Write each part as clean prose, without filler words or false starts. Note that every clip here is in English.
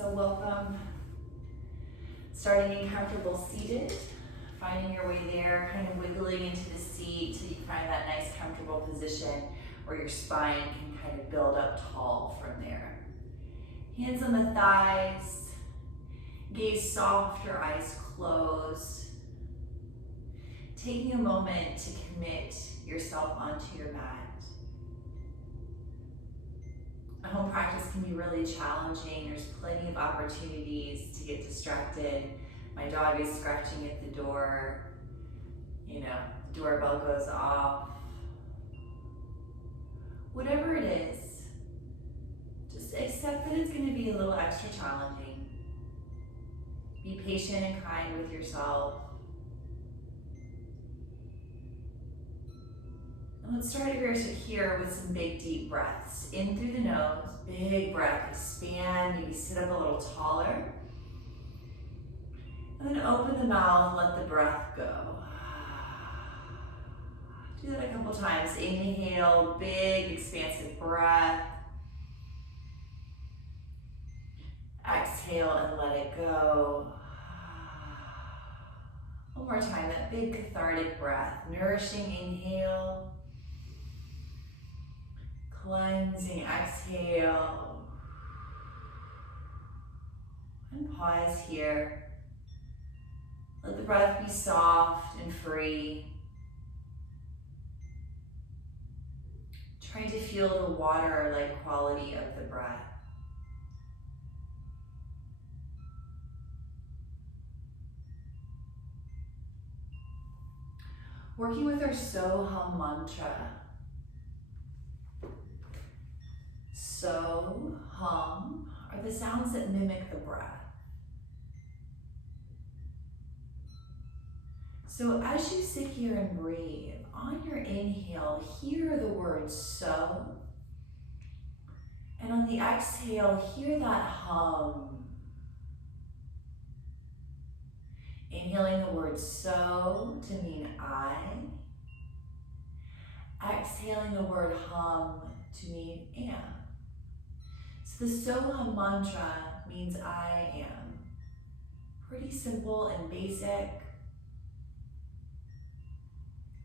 So welcome, starting comfortable seated, finding your way there, kind of wiggling into the seat till you find that nice comfortable position where your spine can kind of build up tall from there. Hands on the thighs, gaze soft or eyes closed. Taking a moment to commit yourself onto your mat. A home practice can be really challenging. There's plenty of opportunities to get distracted. My dog is scratching at the door. The doorbell goes off. Whatever it is, just accept that it's going to be a little extra challenging. Be patient and kind with yourself. And let's start here with some big deep breaths. In through the nose, big breath, expand, maybe sit up a little taller. And then open the mouth, let the breath go. Do that a couple times. Inhale, big expansive breath. Exhale and let it go. One more time, that big cathartic breath. Nourishing inhale. Cleansing exhale. And pause here. Let the breath be soft and free. Try to feel the water-like quality of the breath. Working with our So Hum mantra. So, hum are the sounds that mimic the breath. So as you sit here and breathe, on your inhale, hear the word so. And on the exhale, hear that hum. Inhaling the word so to mean I. Exhaling the word hum to mean am. So the So Hum mantra means I am. Pretty simple and basic.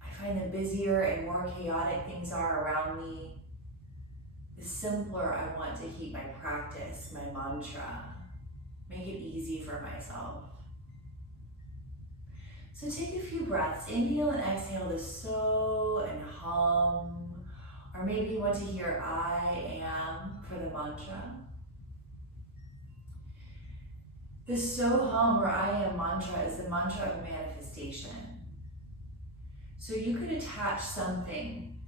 I find the busier and more chaotic things are around me, the simpler I want to keep my practice, my mantra. Make it easy for myself. So take a few breaths. Inhale and exhale the so and hum. Or maybe you want to hear I am for the mantra. The so hum or I am mantra is the mantra of manifestation. So you could attach something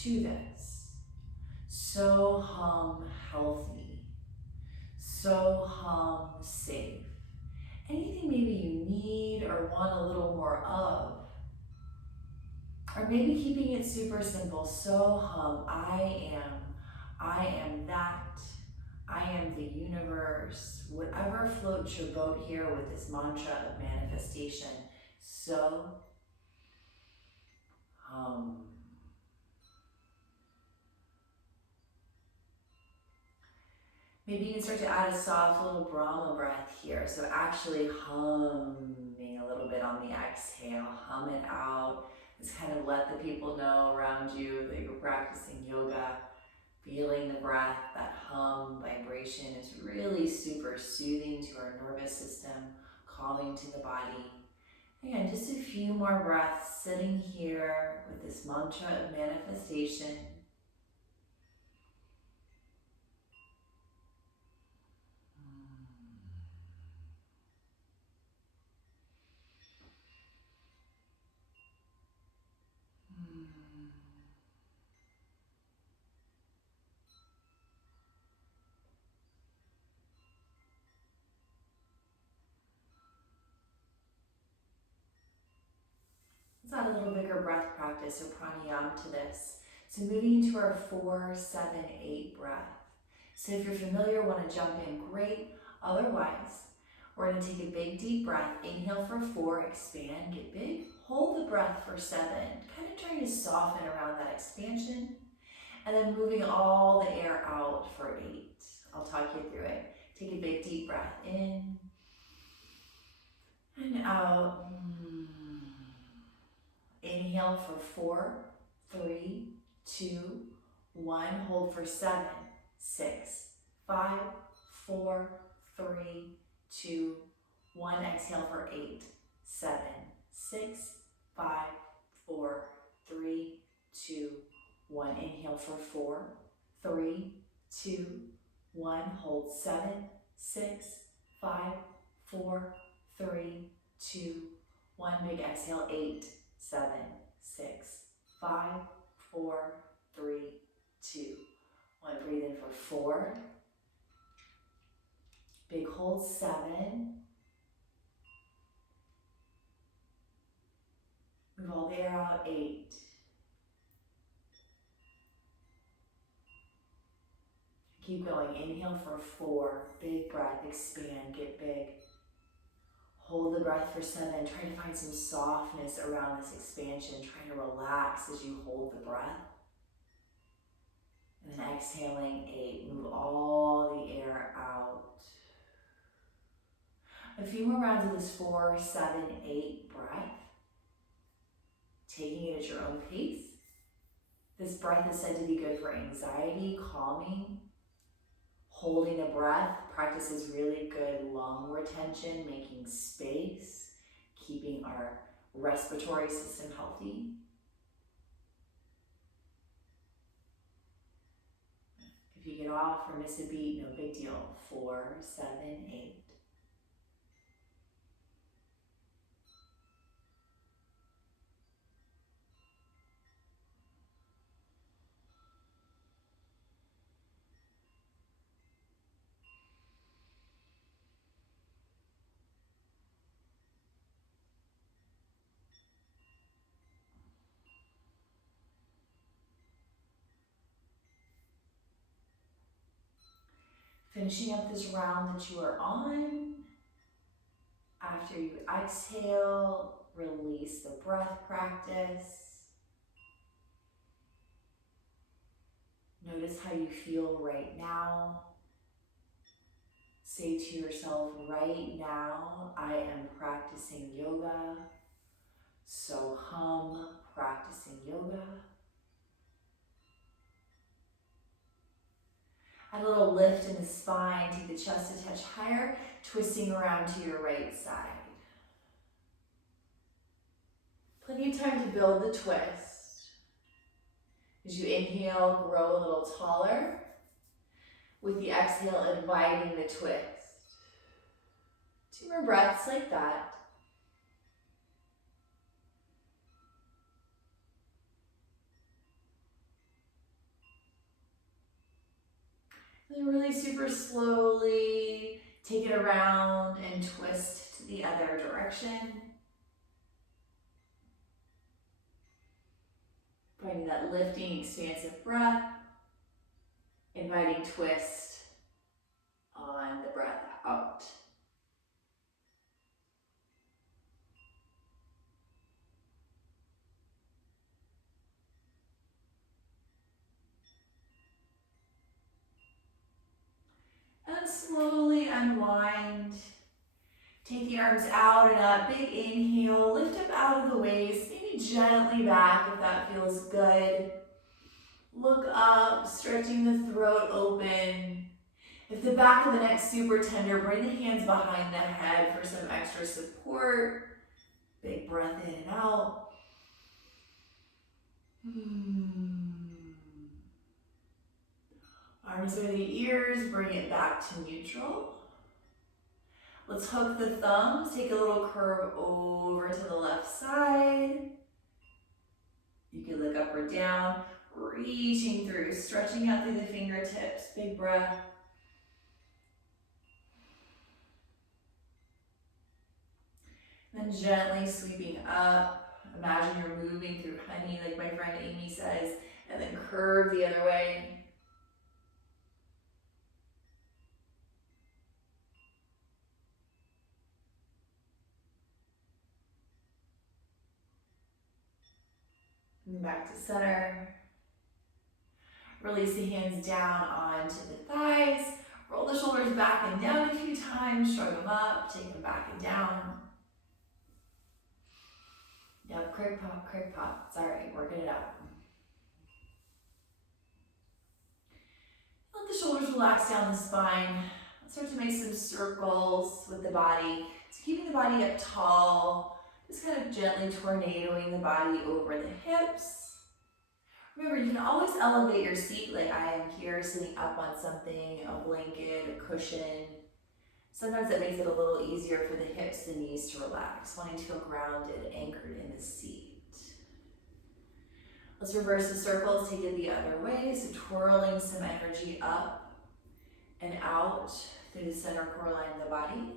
to this. So hum healthy. So hum safe. Anything maybe you need or want a little more of. Or maybe keeping it super simple. So hum, I am that, I am the universe. Whatever floats your boat here with this mantra of manifestation. So hum. Maybe you can start to add a soft little Brahma breath here. So actually humming a little bit on the exhale. Hum it out. Just kind of let the people know around you that you're practicing yoga. Feeling the breath, that hum vibration is really super soothing to our nervous system, calming to the body. Again, just a few more breaths sitting here with this mantra of manifestation. Let's add a little bigger breath practice or pranayama to this. So moving into our 4, 7, 8 breath. So if you're familiar, want to jump in, great. Otherwise, we're going to take a big deep breath. Inhale for 4, expand, get big. Hold the breath for 7, kind of trying to soften around that expansion. And then moving all the air out for 8. I'll talk you through it. Take a big deep breath in and out. Inhale for 4, 3, 2, 1. Hold for 7, 6, 5, 4, 3, 2, 1. Exhale for 8, 7, 6, 5, 4, 3, 2, 1. Inhale for 4, 3, 2, 1. Hold 7, 6, 5, 4, 3, 2, 1. Big exhale, 8, 7, 6, 5, 4, 3, 2, 1. Breathe in for 4. Big hold, 7. Move all the air out, 8. Keep going. Inhale for 4. Big breath, expand, get big. Hold the breath for 7. Try to find some softness around this expansion. Try to relax as you hold the breath. And then exhaling, 8. Move all the air out. A few more rounds of this 4, 7, 8 breath. Taking it at your own pace. This breath is said to be good for anxiety, calming. Holding a breath practices really good lung retention, making space, keeping our respiratory system healthy. If you get off or miss a beat, no big deal. 4, 7, 8. Finishing up this round that you are on. After you exhale, release the breath practice. Notice how you feel right now. Say to yourself, right now, I am practicing yoga. So hum, practicing yoga. Add a little lift in the spine, take the chest a touch higher, twisting around to your right side. Plenty of time to build the twist. As you inhale, grow a little taller. With the exhale, inviting the twist. 2 more breaths like that. And then really super slowly take it around and twist to the other direction. Finding that lifting, expansive breath. Inviting twist on the breath out. And slowly unwind. Take the arms out and up. Big inhale. Lift up out of the waist. Maybe gently back if that feels good. Look up, stretching the throat open. If the back of the neck's super tender, bring the hands behind the head for some extra support. Big breath in and out. Arms over the ears, bring it back to neutral. Let's hook the thumbs, take a little curve over to the left side. You can look up or down, reaching through, stretching out through the fingertips. Big breath. Then gently sweeping up. Imagine you're moving through honey, like my friend Amy says, and then curve the other way. And back to center. Release the hands down onto the thighs. Roll the shoulders shoulders back and down a few times, shrug them up, take them back and down. Yep, crick pop, it's all right, working it out. Let the shoulders relax down the spine. Let's start to make some circles with the body. So keeping the body up tall, just kind of gently tornadoing the body over the hips. Remember, you can always elevate your seat like I am here, sitting up on something, a blanket, a cushion. Sometimes that makes it a little easier for the hips and knees to relax, wanting to feel grounded, anchored in the seat. Let's reverse the circles, take it the other way. So twirling some energy up and out through the center core line of the body.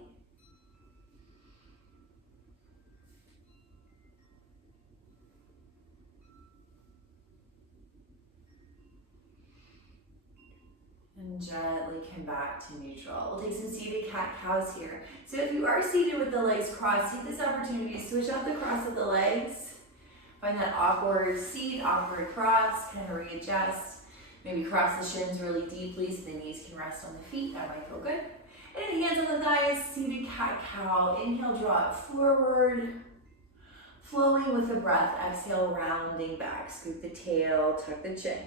And gently come back to neutral. We'll take some seated cat-cows here. So if you are seated with the legs crossed, take this opportunity to switch out the cross of the legs. Find that awkward seat, awkward cross, kind of readjust. Maybe cross the shins really deeply so the knees can rest on the feet. That might feel good. And hands on the thighs, seated cat-cow. Inhale, draw it forward. Flowing with the breath. Exhale, rounding back. Scoop the tail, tuck the chin.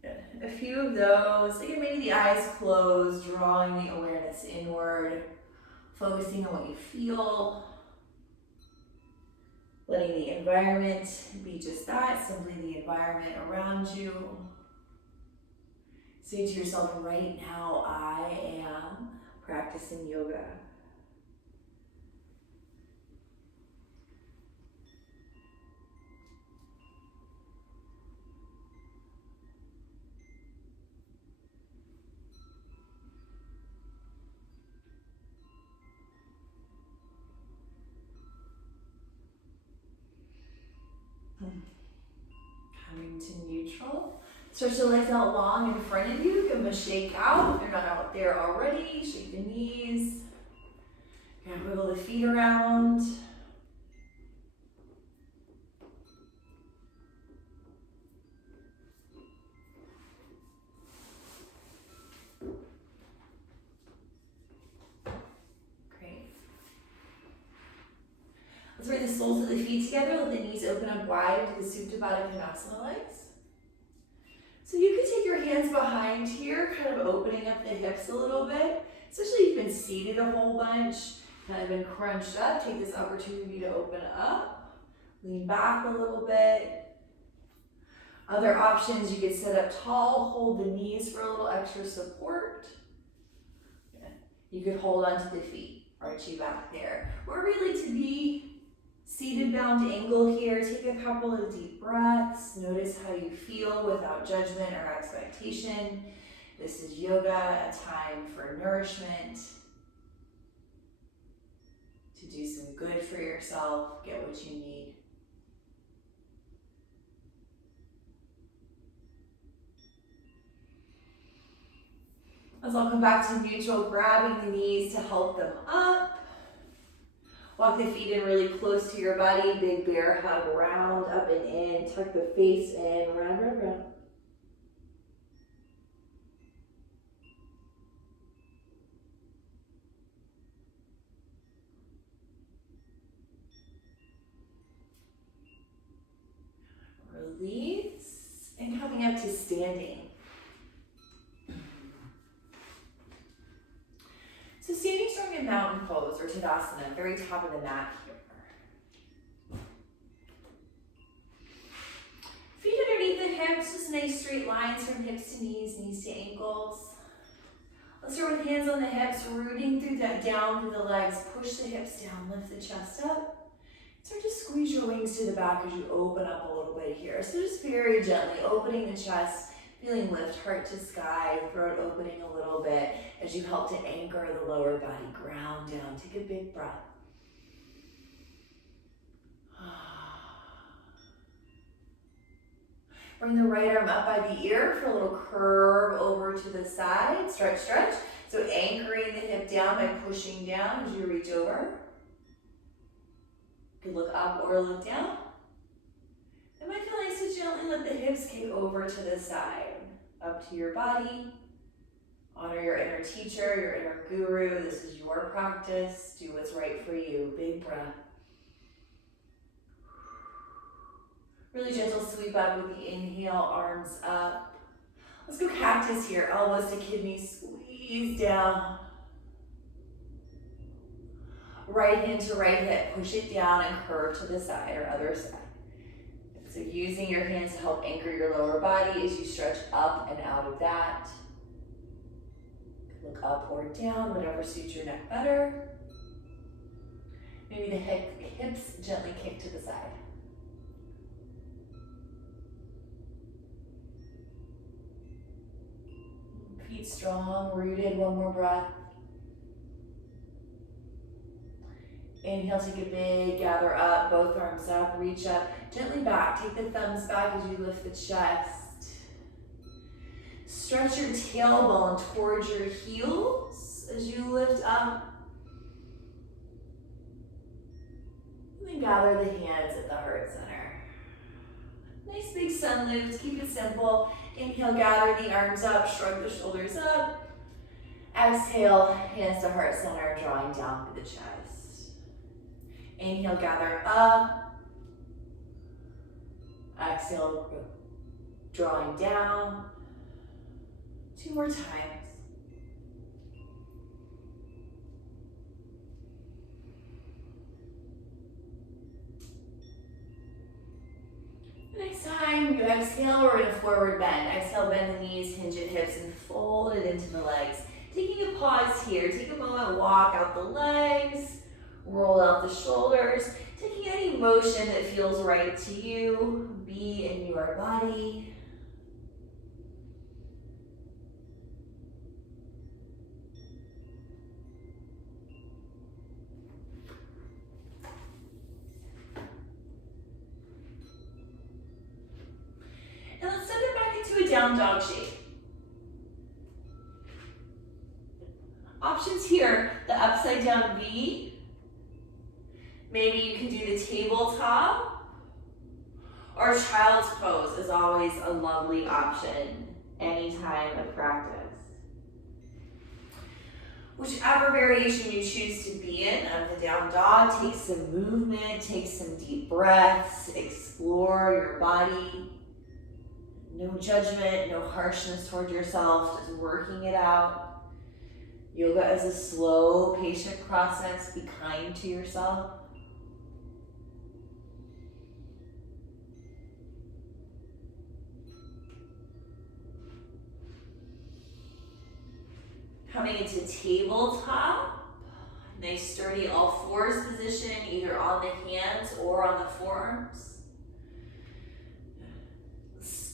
Good. A few of those. Again, maybe the eyes closed, drawing the awareness inward. Focusing on what you feel. Letting the environment be just that, simply the environment around you. Say to yourself, right now I am practicing yoga. Coming to neutral. Stretch the legs out long in front of you. Give them a shake out. If you're not out there already, shake the knees. And wiggle the feet around. Great. Let's bring the soles of the feet together. Let the knees open up wide into the Supta Baddha Konasana legs. So you can take your hands behind here, kind of opening up the hips a little bit. Especially if you've been seated a whole bunch, kind of been crunched up. Take this opportunity to open up. Lean back a little bit. Other options, you could sit up tall, hold the knees for a little extra support. You could hold onto the feet, arch you back there. Or really to be seated bound angle here. Take a couple of deep breaths. Notice how you feel without judgment or expectation. This is yoga, a time for nourishment. To do some good for yourself, get what you need. Let's all come back to neutral, grabbing the knees to help them up. Walk the feet in really close to your body. Big bear hug, round, up and in. Tuck the face in, round, round, round. Release, and coming up to standing. So standing strong in mountain pose or Tadasana, very top of the mat here. Feet underneath the hips, just nice straight lines from hips to knees to ankles. Let's start with hands on the hips, rooting through that down through the legs. Push the hips down, lift the chest up. Start to squeeze your wings to the back as you open up a little bit here. So just very gently opening the chest. Feeling lift, heart to sky, throat opening a little bit as you help to anchor the lower body, ground down. Take a big breath. Bring the right arm up by the ear for a little curve over to the side. Stretch, stretch. So anchoring the hip down by pushing down as you reach over. You can look up or look down. It might feel nice to gently let the hips kick over to the side, up to your body. Honor your inner teacher, your inner guru. This is your practice. Do what's right for you. Big breath. Really gentle sweep up with the inhale, arms up. Let's go cactus here. Elbows to kidneys, squeeze down. Right hand to right hip, push it down and curve to the side or other side. So using your hands to help anchor your lower body as you stretch up and out of that. Look up or down, whatever suits your neck better. Maybe the hips gently kick to the side. Feet strong, rooted, one more breath. Inhale, take a big gather up, both arms up, reach up, gently back. Take the thumbs back as you lift the chest. Stretch your tailbone towards your heels as you lift up. And then gather the hands at the heart center. Nice big sun lift, keep it simple. Inhale, gather the arms up, shrug the shoulders up. Exhale, hands to heart center, drawing down through the chest. Inhale, gather up. Exhale, drawing down. 2 more times. Next time you exhale, we're in a forward bend. Exhale, bend the knees, hinge at hips, and fold it into the legs. Taking a pause here. Take a moment, walk out the legs, roll out the shoulders. Taking any motion that feels right to you. Be in your body. And let's send it back into a down dog shape. Options here, the upside down V. Maybe you can do the tabletop. Or child's pose is always a lovely option anytime of practice. Whichever variation you choose to be in of the down dog, take some movement, take some deep breaths, explore your body. No judgment, no harshness toward yourself, just working it out. Yoga is a slow, patient process. Be kind to yourself. Coming into tabletop. Nice sturdy all fours position, either on the hands or on the forearms.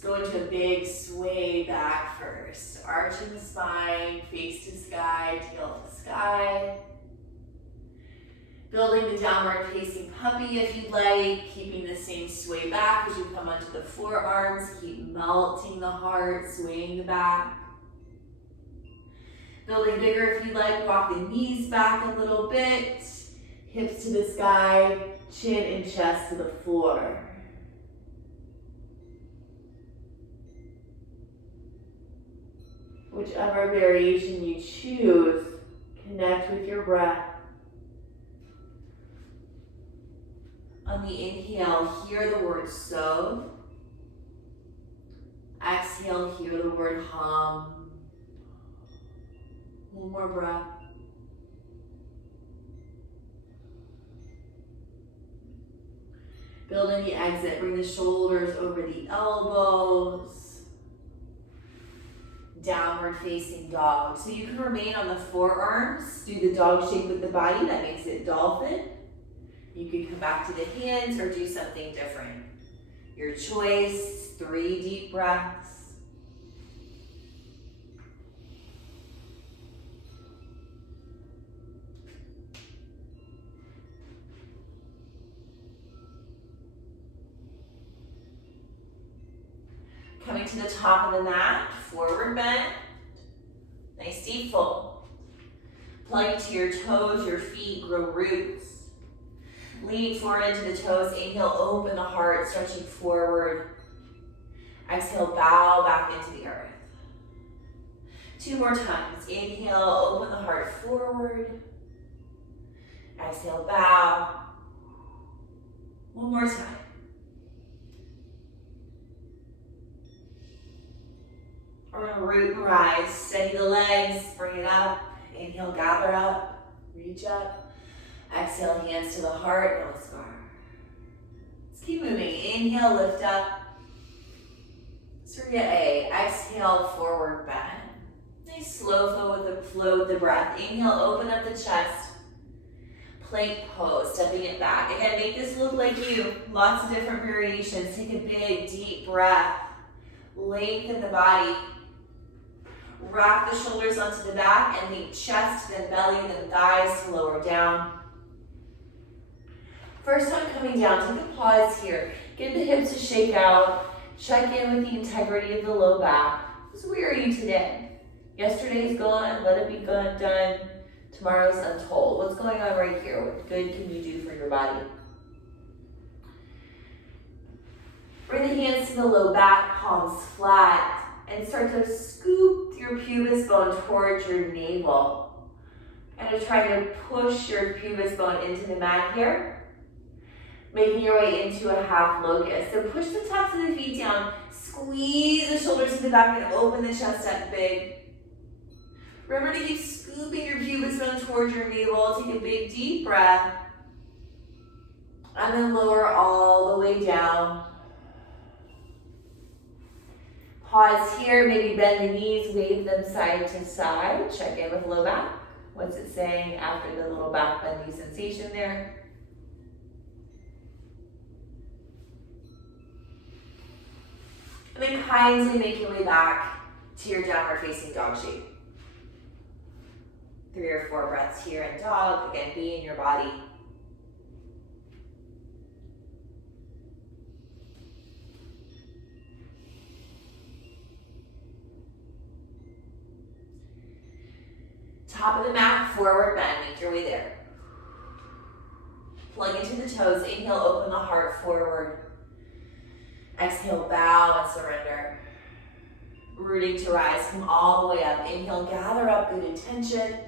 Go into a big sway back first. Arching the spine, face to sky, tail to sky. Building the downward facing puppy if you'd like, keeping the same sway back as you come onto the forearms. Keep melting the heart, swaying the back. Building bigger if you'd like, walk the knees back a little bit. Hips to the sky, chin and chest to the floor. Whichever variation you choose, connect with your breath. On the inhale, hear the word so. Exhale, hear the word hum. One more breath. Building the exit, bring the shoulders over the elbows. Downward facing dog. So you can remain on the forearms, do the dog shape with the body, that makes it dolphin. You can come back to the hands or do something different. Your choice, 3 deep breaths. Coming to the top of the mat, forward bend. Nice deep fold. Plug into your toes, your feet, grow roots. Leaning forward into the toes, inhale, open the heart, stretching forward. Exhale, bow back into the earth. 2 more times. Inhale, open the heart forward. Exhale, bow. 1 more time. We're gonna root and rise. Steady the legs, bring it up. Inhale, gather up, reach up. Exhale, hands to the heart, namaskar. Let's keep moving. Inhale, lift up. Surya A. Exhale, forward bend. Nice slow flow with the breath. Inhale, open up the chest. Plank pose, stepping it back. Again, make this look like you. Lots of different variations. Take a big, deep breath. Lengthen the body. Wrap the shoulders onto the back and think chest, then belly, then thighs to lower down. First time coming down, take a pause here. Get the hips to shake out. Check in with the integrity of the low back. So where are you today? Yesterday's gone, let it be done. Tomorrow's untold. What's going on right here? What good can you do for your body? Bring the hands to the low back, palms flat, and start to scoop your pubis bone towards your navel. And try to push your pubis bone into the mat here, making your way into a half locust. So push the tops of the feet down, squeeze the shoulders to the back, and open the chest up big. Remember to keep scooping your pubis bone towards your navel. Take a big deep breath. And then lower all the way down. Pause here, maybe bend the knees, wave them side to side. Check in with low back. What's it saying after the little back bendy sensation there? And then kindly make your way back to your downward facing dog shape. 3 or 4 breaths here in dog. Again, be in your body. Top of the mat, forward bend. Make your way there. Plug into the toes. Inhale, open the heart forward. Exhale, bow and surrender. Rooting to rise. Come all the way up. Inhale, gather up, good intention.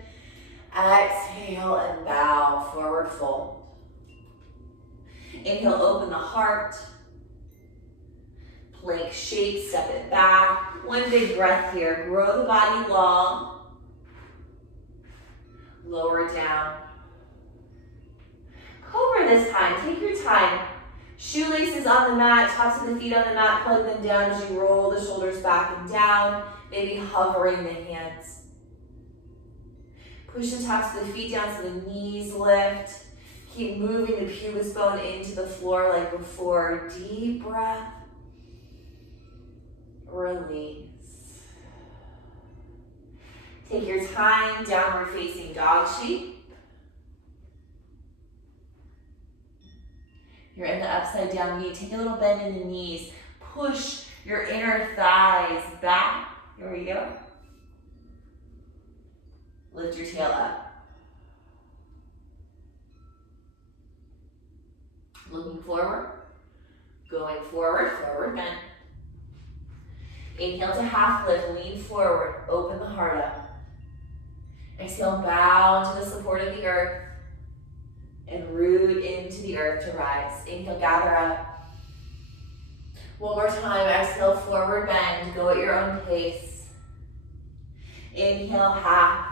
Exhale and bow, forward fold. Inhale, open the heart. Plank shape, step it back. 1 big breath here. Grow the body long. Lower down. Cobra this time. Take your time. Shoelaces on the mat, tops of the feet on the mat. Plug them down as you roll the shoulders back and down. Maybe hovering the hands. Push the tops of the feet down so the knees lift. Keep moving the pubis bone into the floor like before. Deep breath. Release. Take your time, downward facing dog shape. You're in the upside down V. Take a little bend in the knees. Push your inner thighs back. Here we go. Lift your tail up. Looking forward. Going forward, forward bend. Inhale to half lift, lean forward, open the heart up. Exhale, bow to the support of the earth and root into the earth to rise. Inhale, gather up. 1 more time, exhale, forward bend, go at your own pace. Inhale, half.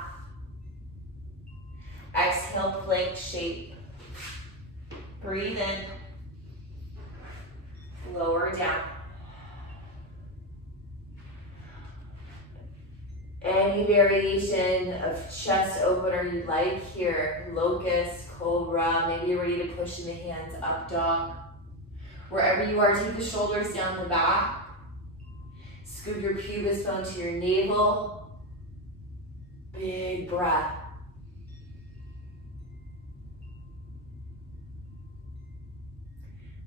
Exhale, plank shape. Breathe in. Lower down. Any variation of chest opener you'd like here. Locust, cobra. Maybe you're ready to push in the hands, up dog. Wherever you are, take the shoulders down the back. Scoop your pubis bone to your navel. Big breath.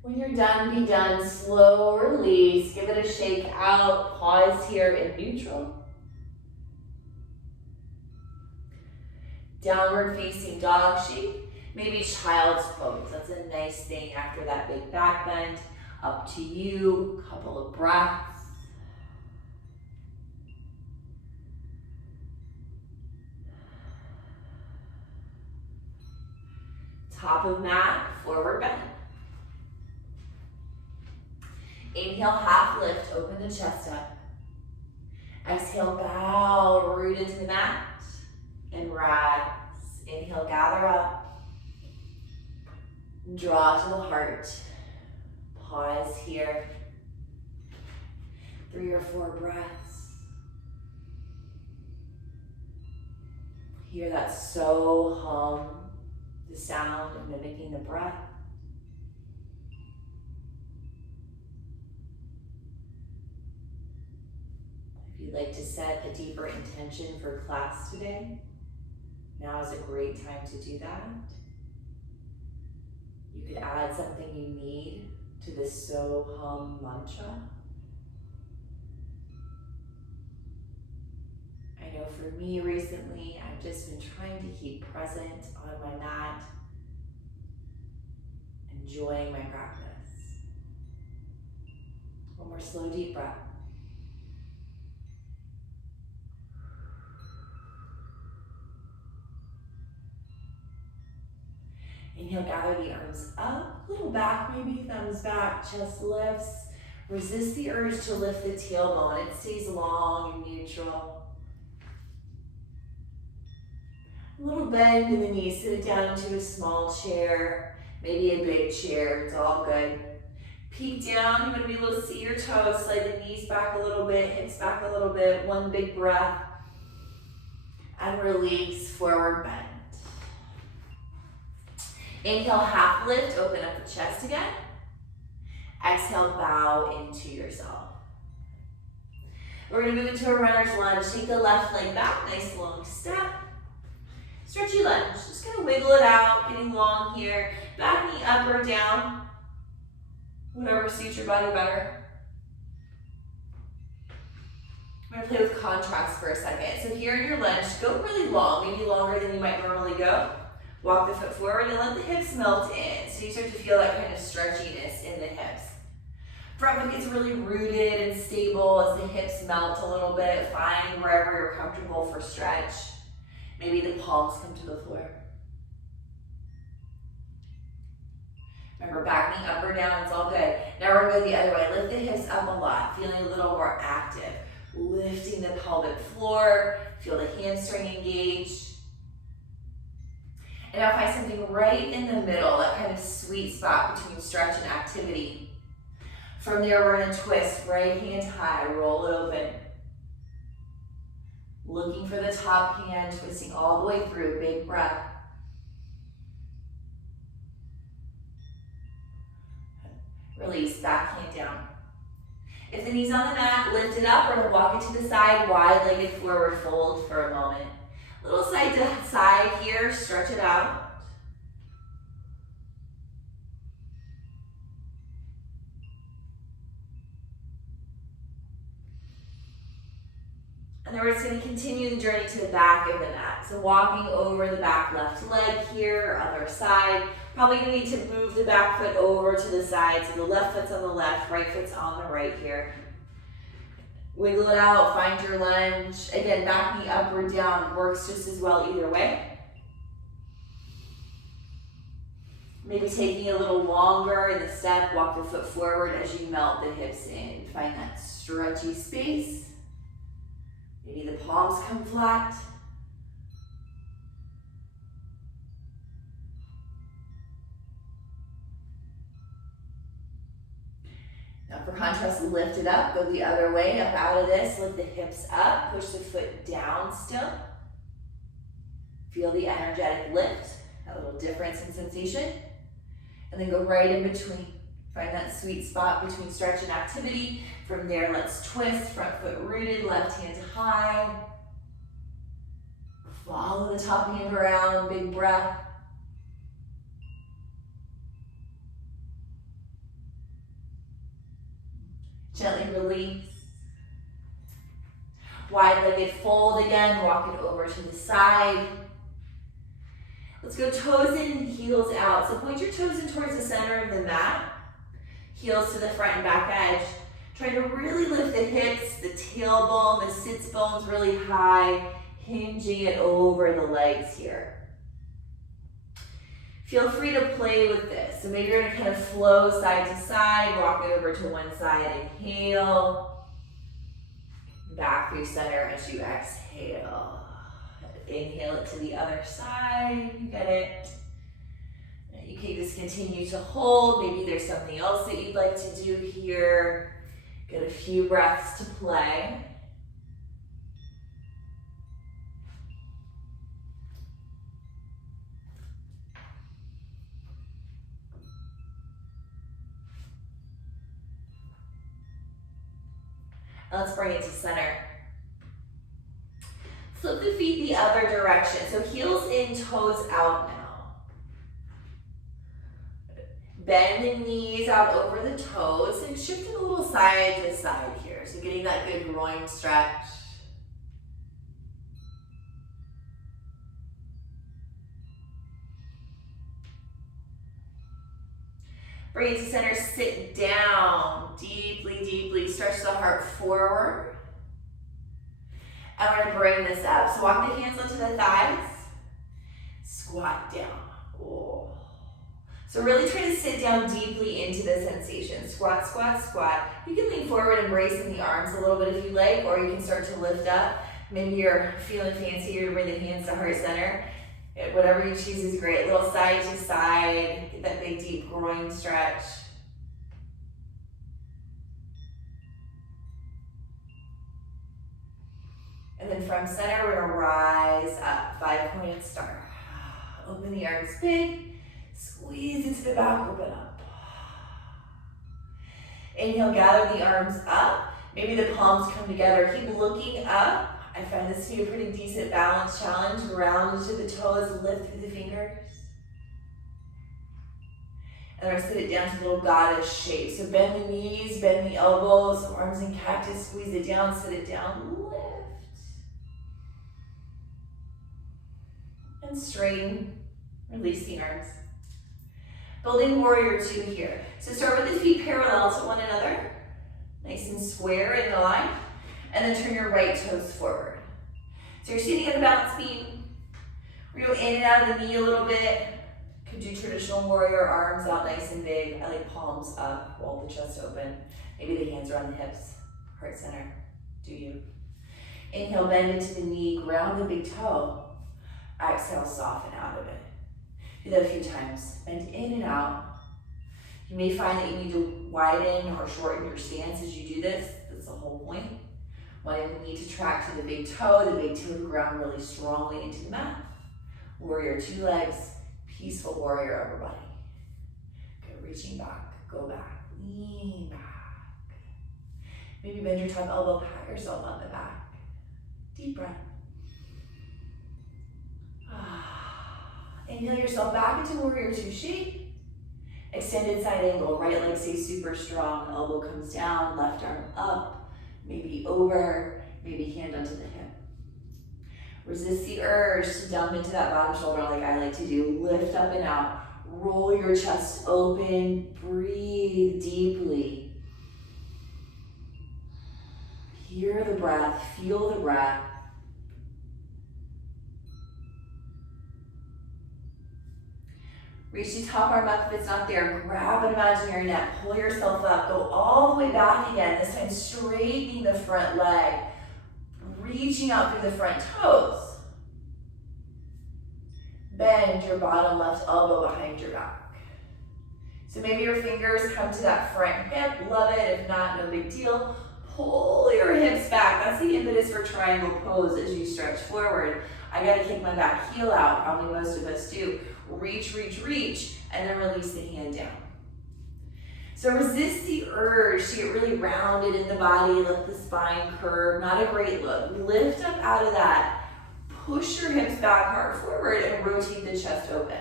When you're done, be done. Slow release. Give it a shake out. Pause here in neutral. Downward facing dog shape. Maybe child's pose. That's a nice thing after that big back bend. Up to you. Couple of breaths. Top of mat, forward bend. Inhale, half lift, open the chest up. Exhale, bow, root into the mat, and rise. Inhale, gather up. Draw to the heart. Pause here. 3 or 4 breaths. Hear that so hum, the sound of mimicking the breath. If you'd like to set a deeper intention for class today, now is a great time to do that. You could add something you need to this so hum mantra. I know for me recently, I've just been trying to keep present on my mat, enjoying my practice. One more slow, deep breath. Inhale, gather the arms up, little back maybe, thumbs back, chest lifts. Resist the urge to lift the tailbone. It stays long and neutral. A little bend in the knees, sit it down into a small chair, maybe a big chair, it's all good. Peek down, you want to be able to see your toes, slide the knees back a little bit, hips back a little bit, one big breath. And release, forward bend. Inhale, half lift, open up the chest again. Exhale, bow into yourself. We're gonna move into a runner's lunge. Take the left leg back, nice long step. Stretchy lunge, just gonna wiggle it out, getting long here. Back knee up or down, whatever suits your body better. I'm gonna play with contrast for a second. So here in your lunge, go really long, maybe longer than you might normally go. Walk the foot forward and let the hips melt in. So you start to feel that kind of stretchiness in the hips. Front foot gets really rooted and stable as the hips melt a little bit. Find wherever you're comfortable for stretch. Maybe the palms come to the floor. Remember, back knee up or down, it's all good. Now we're gonna go the other way. Lift the hips up a lot, feeling a little more active. Lifting the pelvic floor, feel the hamstring engage. And now find something right in the middle, that kind of sweet spot between stretch and activity. From there, we're gonna twist, right hand high, roll it open. Looking for the top hand, twisting all the way through, big breath. Release, back hand down. If the knee's on the mat, lift it up or walk it to the side, wide-legged forward fold for a moment. Little side to side here, stretch it out. And then we're just going to continue the journey to the back of the mat. So walking over the back left leg here, other side. Probably going to need to move the back foot over to the side. So the left foot's on the left, right foot's on the right here. Wiggle it out, find your lunge. Again, back knee up or down works just as well either way. Maybe taking a little longer in the step, walk the foot forward as you melt the hips in. Find that stretchy space. Maybe the palms come flat. Now for contrast, lift it up, go the other way, up out of this, lift the hips up, push the foot down still. Feel the energetic lift, that little difference in sensation. And then go right in between. Find that sweet spot between stretch and activity. From there, let's twist, front foot rooted, left hand high. Follow the top hand around, big breath. Gently release. Wide-legged fold again, walk it over to the side. Let's go toes in and heels out. So point your toes in towards the center of the mat. Heels to the front and back edge. Try to really lift the hips, the tailbone, the sits bones really high, hinging it over the legs here. Feel free to play with this. So maybe you're gonna kind of flow side to side, walk over to one side, inhale. Back through center as you exhale. Inhale it to the other side, you get it. You can just continue to hold. Maybe there's something else that you'd like to do here. Get a few breaths to play. Let's bring it to center. Flip the feet the other direction. So heels in, toes out now. Bend the knees out over the toes and shifting a little side to side here. So getting that good groin stretch. Bring it to center, sit down. Deeply, deeply stretch the heart forward. And we're gonna bring this up. So walk the hands onto the thighs. Squat down. Oh. So really try to sit down deeply into the sensation. Squat, squat, squat. You can lean forward, embracing the arms a little bit if you like, or you can start to lift up. Maybe you're feeling fancier to bring the hands to heart center. Whatever you choose is great. A little side to side. Get that big deep groin stretch. And then from center, we're gonna rise up, 5-pointed star. Open the arms big. Squeeze into the back, open up. Inhale, gather the arms up. Maybe the palms come together. Keep looking up. I find this to be a pretty decent balance challenge. Ground into the toes, lift through the fingers. And we're gonna sit it down to a little goddess shape. So bend the knees, bend the elbows, arms in cactus, squeeze it down, sit it down, lift. And straighten, release the arms. Building warrior two here. So start with the feet parallel to one another. Nice and square in the line. And then turn your right toes forward. So you're sitting at the balance beam. We go in and out of the knee a little bit. Could do traditional warrior, arms out nice and big. I like palms up, roll the chest open. Maybe the hands are on the hips. Heart center, do you. Inhale, bend into the knee, ground the big toe. Exhale, soften out of it. Do that a few times. Bend in and out. You may find that you need to widen or shorten your stance as you do this. That's the whole point. Wanting the knee to track to the big toe to ground really strongly into the mat. Warrior, two legs, peaceful warrior, upper body. Good, reaching back, go back, lean back. Maybe bend your top elbow, pat yourself on the back. Deep breath. Inhale yourself back into warrior two shape. Extended side angle, right leg stays super strong, elbow comes down, left arm up, maybe over, maybe hand onto the hip. Resist the urge to dump into that bottom shoulder like I like to do. Lift up and out, roll your chest open, breathe deeply. Hear the breath, feel the breath. Reach the top arm up if it's not there. Grab an imaginary net. Pull yourself up. Go all the way back again. This time straightening the front leg. Reaching out through the front toes. Bend your bottom left elbow behind your back. So maybe your fingers come to that front hip. Love it. If not, no big deal. Pull your hips back. That's the impetus for triangle pose as you stretch forward. I gotta kick my back heel out. Probably most of us do. Reach, reach, reach, and then release the hand down. So resist the urge to get really rounded in the body, let the spine curve, not a great look. Lift up out of that, push your hips back hard forward and rotate the chest open.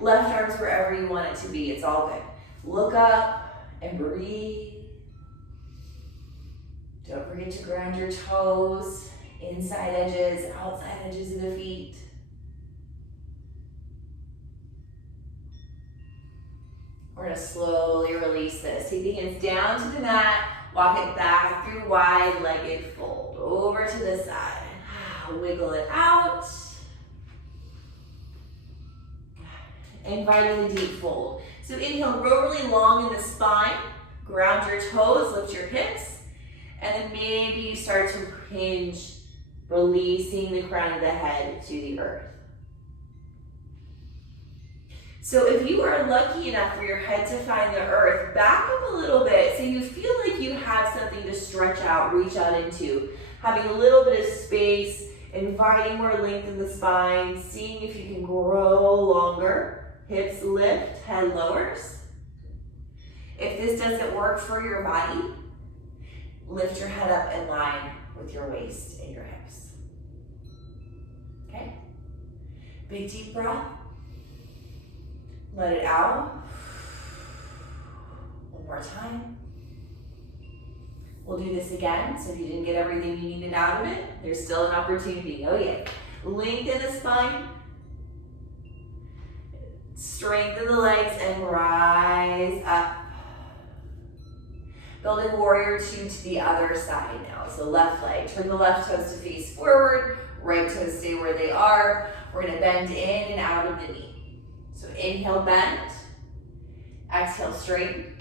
Left arm's wherever you want it to be, it's all good. Look up and breathe. Don't forget to ground your toes, inside edges, outside edges of the feet. We're gonna slowly release this. Take the hands down to the mat, walk it back through wide-legged fold, over to the side. Wiggle it out. Inviting the deep fold. So inhale, grow really long in the spine. Ground your toes, lift your hips. And then maybe you start to hinge, releasing the crown of the head to the earth. So if you are lucky enough for your head to find the earth, back up a little bit so you feel like you have something to stretch out, reach out into. Having a little bit of space, inviting more length in the spine, seeing if you can grow longer. Hips lift, head lowers. If this doesn't work for your body, lift your head up in line with your waist and your hips. Okay? Big deep breath. Let it out. One more time. We'll do this again, so if you didn't get everything you needed out of it, there's still an opportunity. Oh yeah. Lengthen the spine. Strengthen the legs and rise up. Building warrior two to the other side now. So left leg, turn the left toes to face forward, right toes stay where they are. We're gonna bend in and out of the knee. So inhale, bend. Exhale, straighten.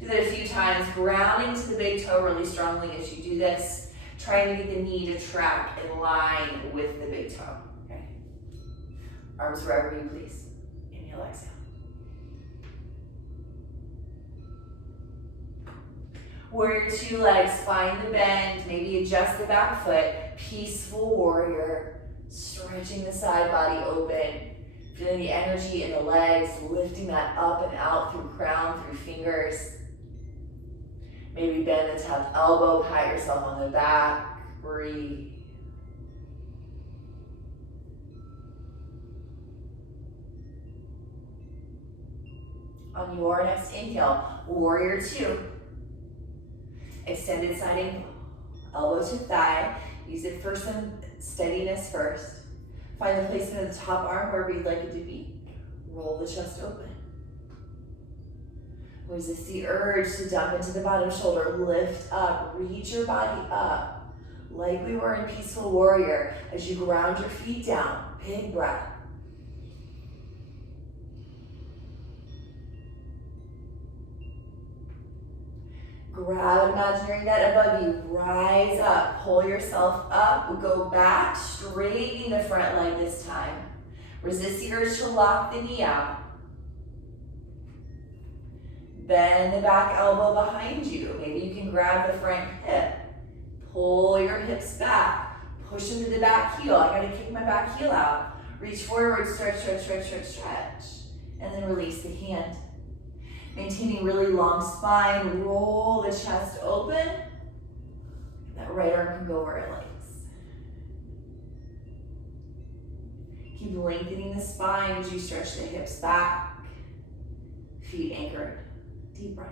Do that a few times, grounding to the big toe really strongly as you do this. Trying to get the knee to track in line with the big toe. Okay. Arms wherever you please. Inhale, exhale. Warrior two legs, find the bend, maybe adjust the back foot. Peaceful warrior, stretching the side body open. Feeling the energy in the legs, lifting that up and out through crown, through fingers. Maybe bend the top elbow, pat yourself on the back, breathe. On your next inhale, warrior two. Extended side angle, elbow to thigh. Use it for some steadiness first. Find the placement of the top arm wherever you'd like it to be. Roll the chest open. Resist the urge to dump into the bottom shoulder. Lift up, reach your body up. Like we were in Peaceful Warrior. As you ground your feet down, big breath. Grab an imaginary net above you, rise up, pull yourself up, go back, straightening the front leg this time. Resist the urge to lock the knee out. Bend the back elbow behind you. Maybe you can grab the front hip. Pull your hips back. Push into the back heel. I gotta kick my back heel out. Reach forward, stretch, stretch, stretch, stretch, stretch. And then release the hand. Maintaining really long spine, roll the chest open. That right arm can go where it likes. Keep lengthening the spine as you stretch the hips back. Feet anchored. Deep breath.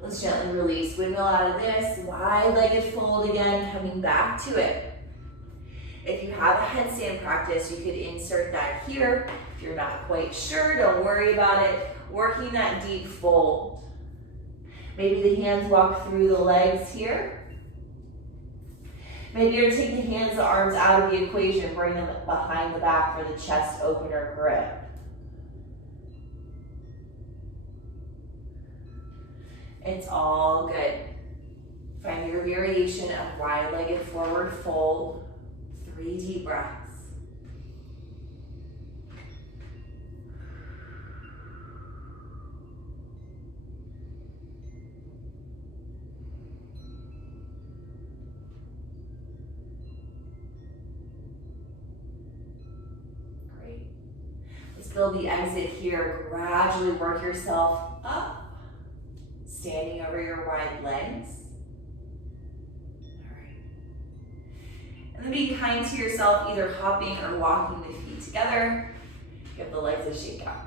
Let's gently release. Windmill out of this. Wide-legged fold again, coming back to it. If you have a headstand practice, you could insert that here. If you're not quite sure, don't worry about it. Working that deep fold. Maybe the hands walk through the legs here. Maybe you're taking the hands, the arms out of the equation, bring them behind the back for the chest opener grip. It's all good. Find your variation of wide-legged forward fold. 3 deep breaths. Great. Let's build the exit here. Gradually work yourself up, standing over your wide legs. And then be kind to yourself, either hopping or walking the feet together. Give the legs a shake out.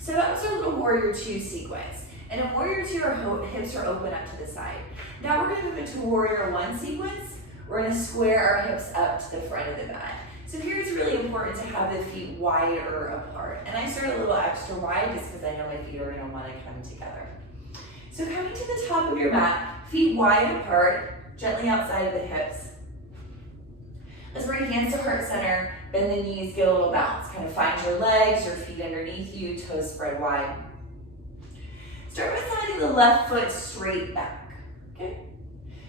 So that was our little warrior two sequence. And in warrior two, our hips are open up to the side. Now we're gonna move into warrior one sequence. We're gonna square our hips up to the front of the mat. So here it's really important to have the feet wider apart. And I start a little extra wide just because I know my feet are gonna wanna come together. So coming to the top of your mat, feet wide apart, gently outside of the hips. Let's bring hands to heart center, bend the knees, get a little bounce. Kind of find your legs, your feet underneath you, toes spread wide. Start by sliding the left foot straight back, okay?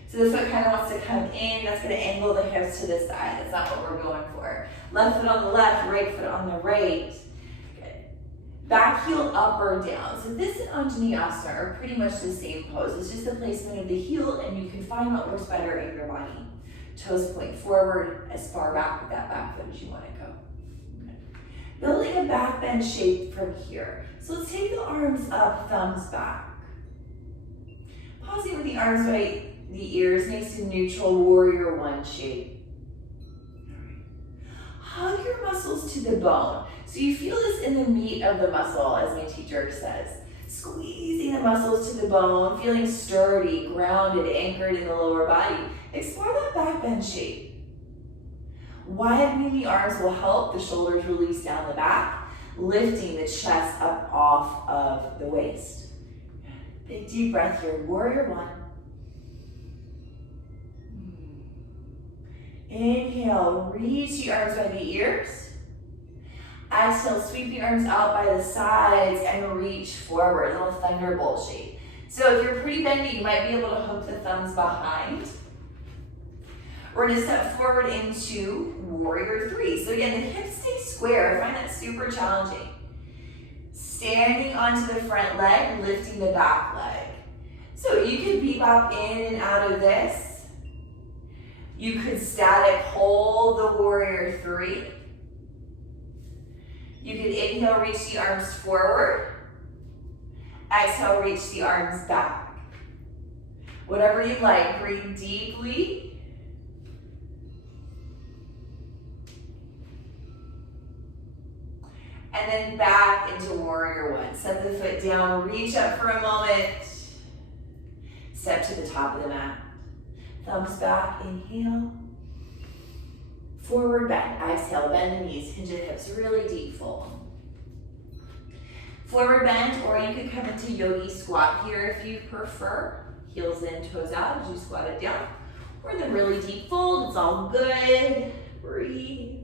So the foot kind of wants to come in, that's gonna angle the hips to the side. That's not what we're going for. Left foot on the left, right foot on the right. Good. Back heel up or down. So this and Anjaneyasana are pretty much the same pose. It's just the placement of the heel and you can find what works better in your body. Toes point forward, as far back with that back foot as you want to go. Okay. Building a back bend shape from here. So let's take the arms up, thumbs back. Pausing with the arms by the ears makes a neutral warrior one shape. Hug your muscles to the bone. So you feel this in the meat of the muscle, as my teacher says. Squeezing the muscles to the bone, feeling sturdy, grounded, anchored in the lower body. Explore that back bend shape. Widening the arms will help the shoulders release down the back, lifting the chest up off of the waist. Big deep breath here, warrior one. Inhale, reach the arms by the ears. Exhale, sweep the arms out by the sides and reach forward, a little thunderbolt shape. So if you're pretty bendy, you might be able to hook the thumbs behind. We're gonna step forward into warrior three. So again, the hips stay square. I find that super challenging. Standing onto the front leg, lifting the back leg. So you could bebop in and out of this. You could static hold the warrior three. You could inhale, reach the arms forward. Exhale, reach the arms back. Whatever you like, breathe deeply. And then back into warrior one. Set the foot down, reach up for a moment. Step to the top of the mat. Thumbs back, inhale. Forward bend, exhale, bend the knees, hinge the hips, really deep fold. Forward bend, or you could come into yogi squat here if you prefer. Heels in, toes out as you squat it down. Or the really deep fold, it's all good. Breathe.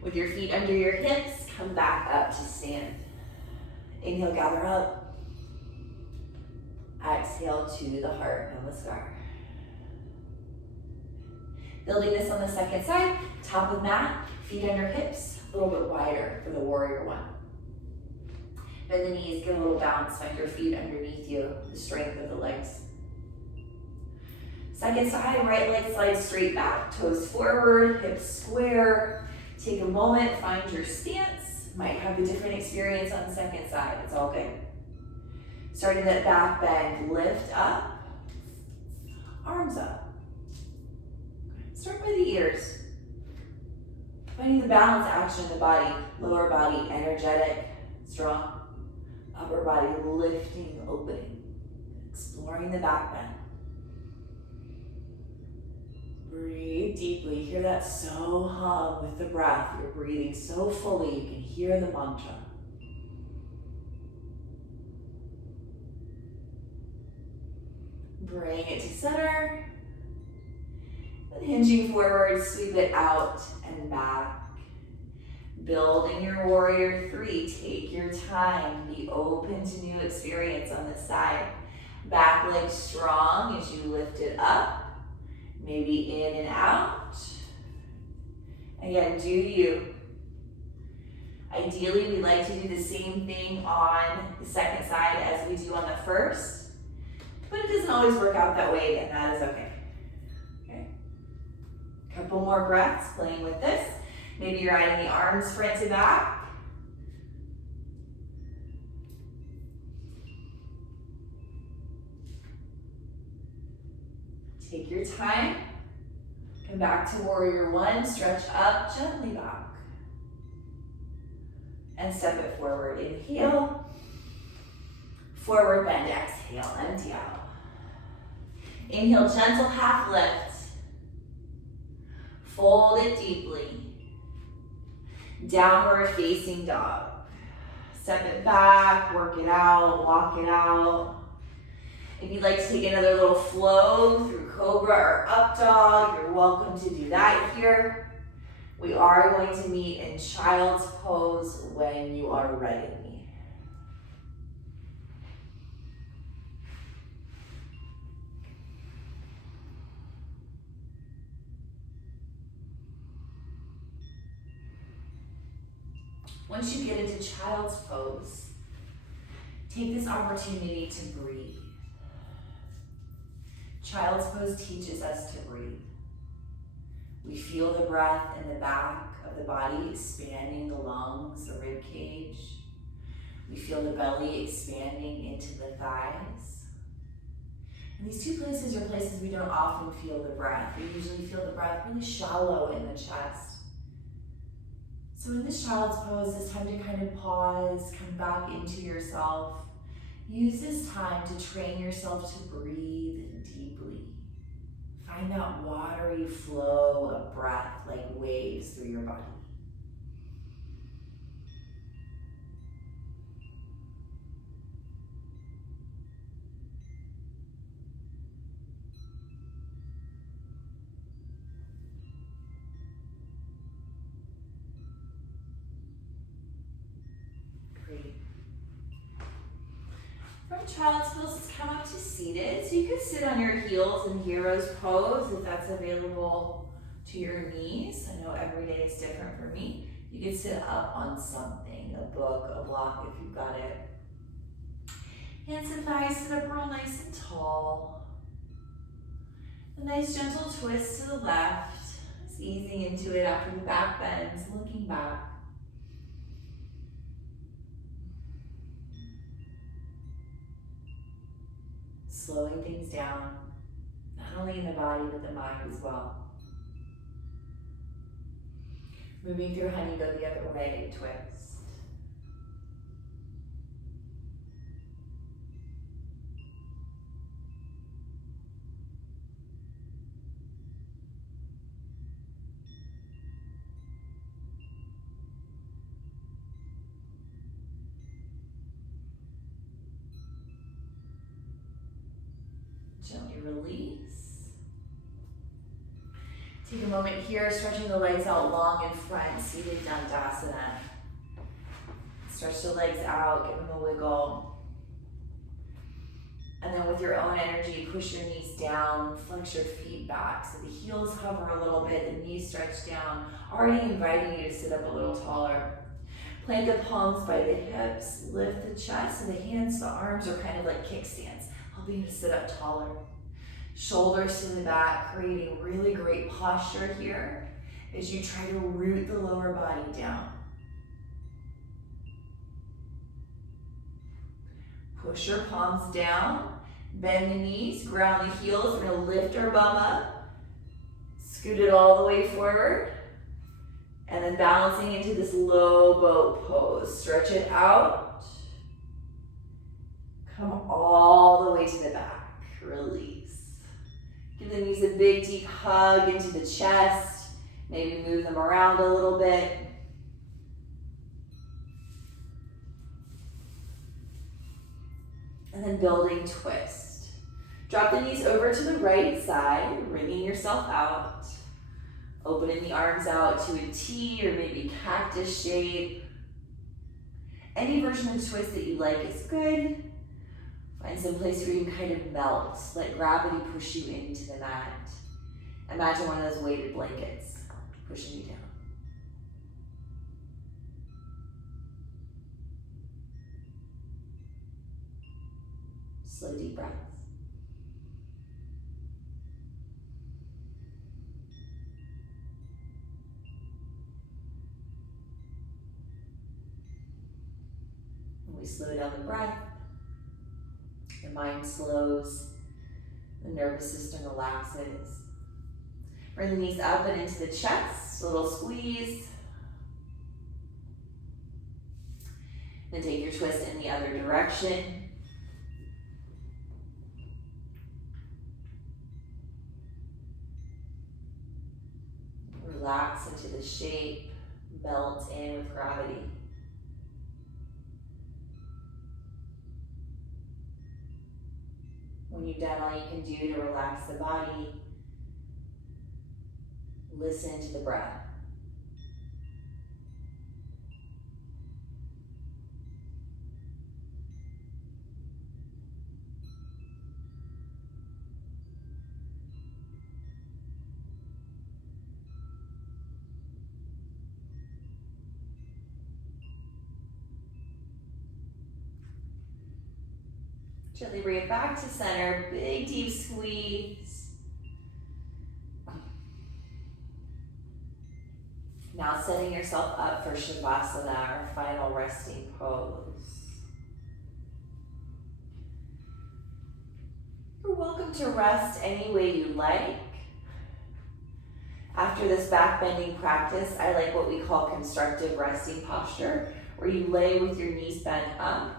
With your feet under your hips, come back up to stand. Inhale, gather up. Exhale to the heart, namaskar. Building this on the second side, top of mat, feet under hips, a little bit wider for the warrior one. Bend the knees, give a little bounce, find your feet underneath you, the strength of the legs. Second side, right leg slides straight back, toes forward, hips square. Take a moment, find your stance. Might have a different experience on the second side, it's all good. Starting that back bend, lift up, arms up. Start by the ears. Finding the balance action in the body, lower body energetic, strong, upper body lifting, opening, exploring the back bend. Breathe deeply. Hear that so hum with the breath. You're breathing so fully you can hear the mantra. Bring it to center. Then hinging forward, sweep it out and back. Building your warrior three. Take your time. Be open to new experience on this side. Back leg strong as you lift it up. Maybe in and out. Again, do you. Ideally, we like to do the same thing on the second side as we do on the first, but it doesn't always work out that way, and that is okay. Okay. Couple more breaths playing with this. Maybe you're adding the arms front to back. Take your time. Come back to warrior one, stretch up, gently back. And step it forward. Inhale. Forward bend, exhale, empty out. Inhale, gentle half lift. Fold it deeply. Downward facing dog. Step it back, work it out, walk it out. If you'd like to take another little flow through cobra or up dog, you're welcome to do that here. We are going to meet in child's pose when you are ready. Once you get into child's pose, take this opportunity to breathe. Child's pose teaches us to breathe. We feel the breath in the back of the body expanding the lungs, the rib cage. We feel the belly expanding into the thighs. And these two places are places we don't often feel the breath. We usually feel the breath really shallow in the chest. So in this child's pose, it's time to kind of pause, come back into yourself. Use this time to train yourself to breathe deeply. Find that watery flow of breath like waves through your body. Great. From child's pose, let's come up to seated. So you can sit on your heels in hero's pose if that's available to your knees. I know every day is different for me. You can sit up on something, a book, a block if you've got it. Hands and thighs sit up real nice and tall. A nice gentle twist to the left. Just easing into it after the back bends, looking back. Slowing things down, not only in the body, but the mind as well. Moving through honey, go the other way, twist. Gently release. Take a moment here, stretching the legs out long in front, seated Dandasana. Stretch the legs out, give them a wiggle. And then with your own energy, push your knees down, flex your feet back. So the heels hover a little bit, the knees stretch down, already inviting you to sit up a little taller. Plant the palms by the hips, lift the chest, and the hands, the arms are kind of like kickstands, helping you to sit up taller. Shoulders to the back, creating really great posture here as you try to root the lower body down. Push your palms down, bend the knees, ground the heels. We're gonna lift our bum up, scoot it all the way forward, and then balancing into this low boat pose. Stretch it out, come all the way to the back, release. Give the knees a big deep hug into the chest, maybe move them around a little bit. And then building twist. Drop the knees over to the right side, wringing yourself out. Opening the arms out to a T or maybe cactus shape. Any version of twist that you like is good. Find some place where you can kind of melt. Let gravity push you into the mat. Imagine one of those weighted blankets pushing you down. Slow, deep breaths. When we slow down the breath, the mind slows, the nervous system relaxes. Bring the knees up and into the chest, a little squeeze. Then take your twist in the other direction. Relax into the shape. melt in with gravity. When you've done all you can do to relax the body, listen to the breath. Gently bring it back to center, big deep squeeze. Now setting yourself up for Shavasana, our final resting pose. You're welcome to rest any way you like. After this back bending practice, I like what we call constructive resting posture, where you lay with your knees bent up.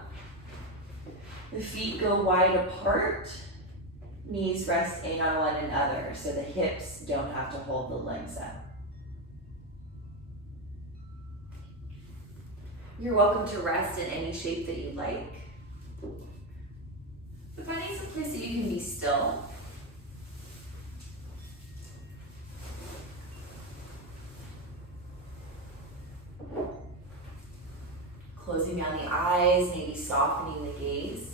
The feet go wide apart, knees rest in on one another, so the hips don't have to hold the legs up. You're welcome to rest in any shape that you like. But finding some place that you can be still. Closing down the eyes, maybe softening the gaze.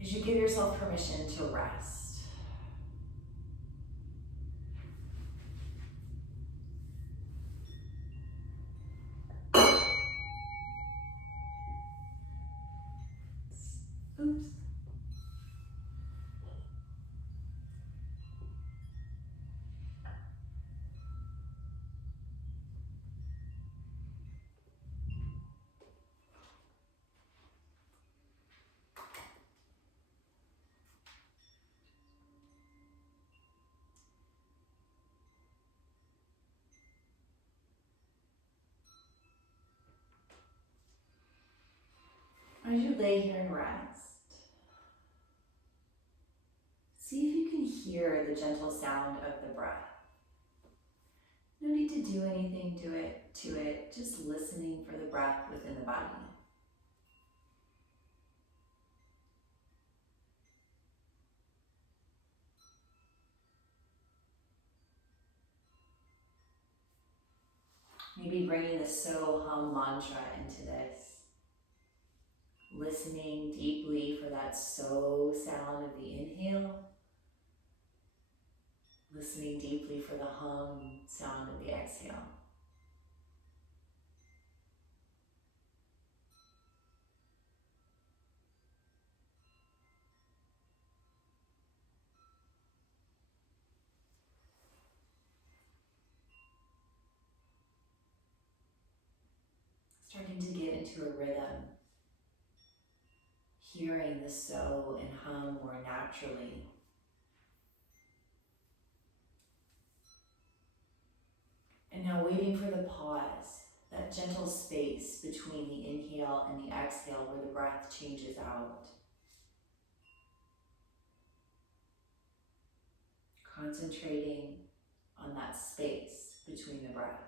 As you give yourself permission to rest. Oops. As you lay here and rest, see if you can hear the gentle sound of the breath. No need to do anything to it, just listening for the breath within the body. Maybe bringing the So Hum mantra into this. Listening deeply for that So sound of the inhale. Listening deeply for the Hum sound of the exhale. Starting to get into a rhythm. Hearing the So and Hum more naturally. And now waiting for the pause, that gentle space between the inhale and the exhale where the breath changes out. Concentrating on that space between the breaths.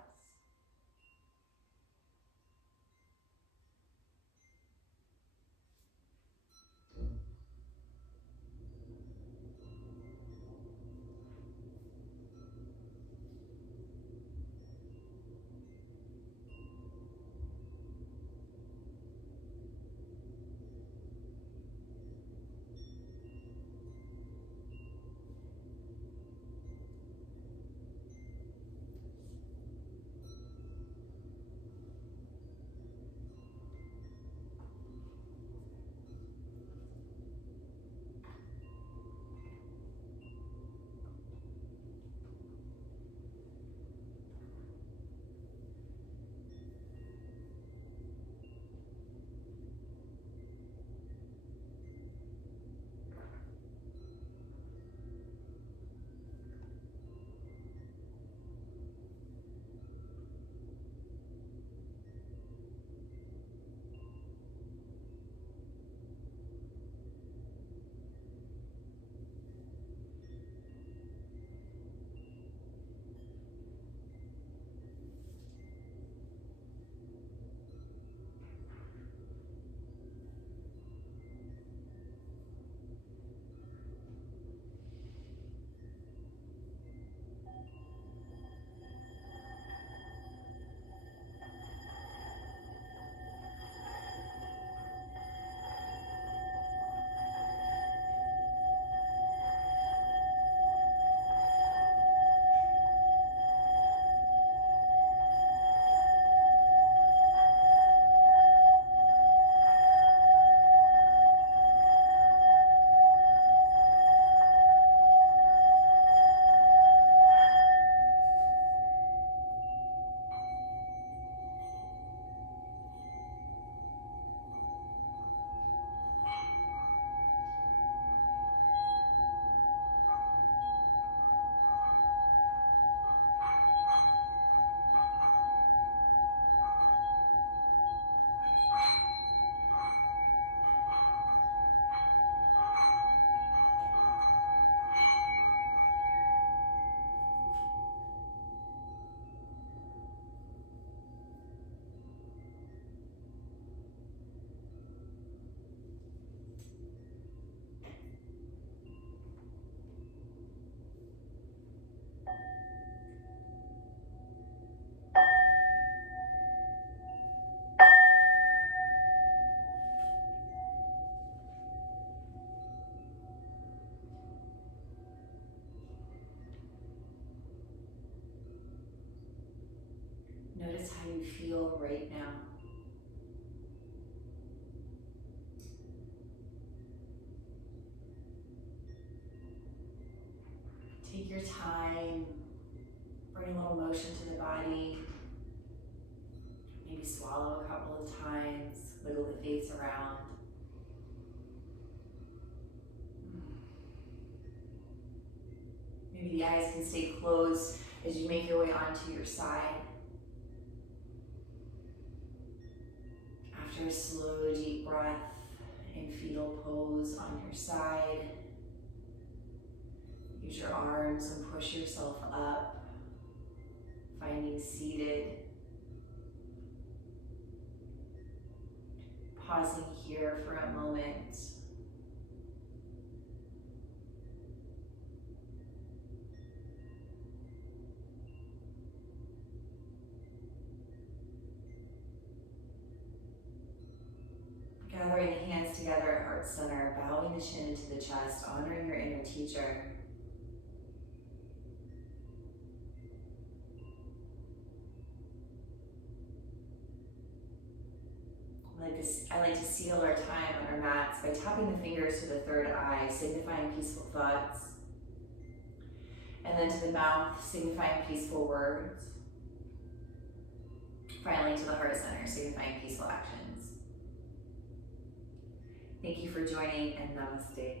you feel right now. Take your time, bring a little motion to the body. Maybe swallow a couple of times, wiggle the face around. Maybe the eyes can stay closed as you make your way onto your side. After a slow, deep breath in fetal pose on your side, use your arms and push yourself up, finding seated. Pausing here for a moment. Gathering the hands together at heart center, bowing the chin into the chest, honoring your inner teacher. I like to seal our time on our mats by tapping the fingers to the third eye, signifying peaceful thoughts. And then to the mouth, signifying peaceful words. Finally to the heart center, signifying peaceful actions. Thank you for joining, and namaste.